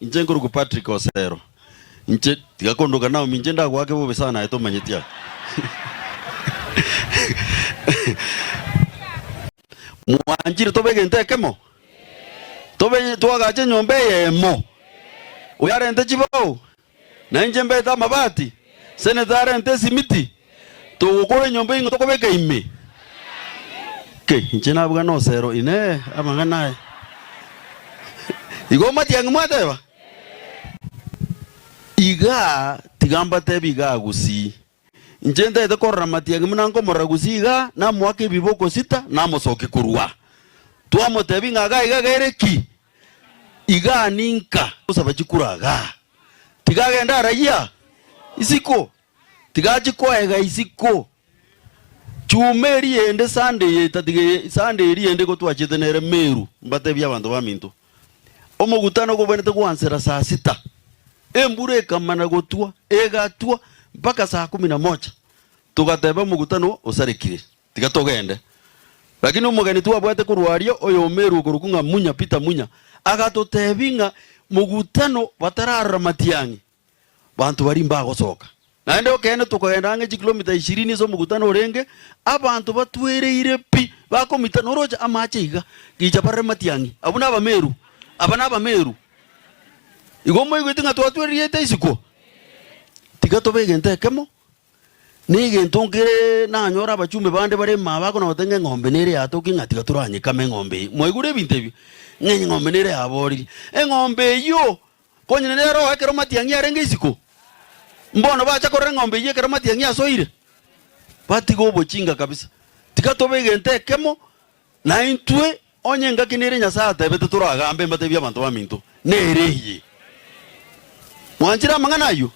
inje nguru Patrick Osero. Inje tigakondoka nao minje ndagwake bobe sana eto manyitia. Mwanjiri tobege ntekemo. Tobe tuagaje nyombe yemo. Uyare nte chibao. Na inje mbeta mabati. Senetare nte simiti. Tukukore nyombe ingo tokobeka ime. Ke inje nabuga no Osero ine amanganae. Igoma tiang mwatewa. Iga tigamba tebiga gusi. Njenda ite korra matiang munango moragusi iga na mwake biboko sita na mosoke kurua. Tuamo tebinga ga iga gereki. Iga ninka usabachikura ga. Tiga genda raya. Isiko. Tiga chiko ega isiko. Chumeri ende Sunday tatige Sunday ri ende ko tuachetenere meru mbatebya abantu baminto. Omugutano go bene tekuansera saa 6. Embure kamana gotua egatua mpaka saa 11. Tugateba mugutano osarekire. Tigatogende. Lakini umugani tu abwate kurwario oyo meru kurukunga munya pita munya. Agatotebinga mugutano batarara matiangi. Bantu bari mbago soka. Naende okene tukagenda nge kilomita 20 zo mugutano orenge abantu batwereire pi bakomita noroja amache iga gicha bare matiangi. Abuna abameru. Abana abameru. Igomo igitinga twatweriete isiko. Tigatobege ntekemo. Nige ntongere na nyora abachumbe bande bare mabako na otenge ngombe nere atoki ngatiga turanye kame ngombe. Moigure bintebi. Ngenye ngombe nere abori. Ngombe yo konyene nero akero matiangi arenge isiko. Mbono bacha korre ngombe ye kero matiangi asoire. Batigo bochinga kabisa. Tigatobege ntekemo na intwe onye ngakinere nyasa tebete turagambe mbatebya abantu baminto. Nereye. Mwanjira mangana yo.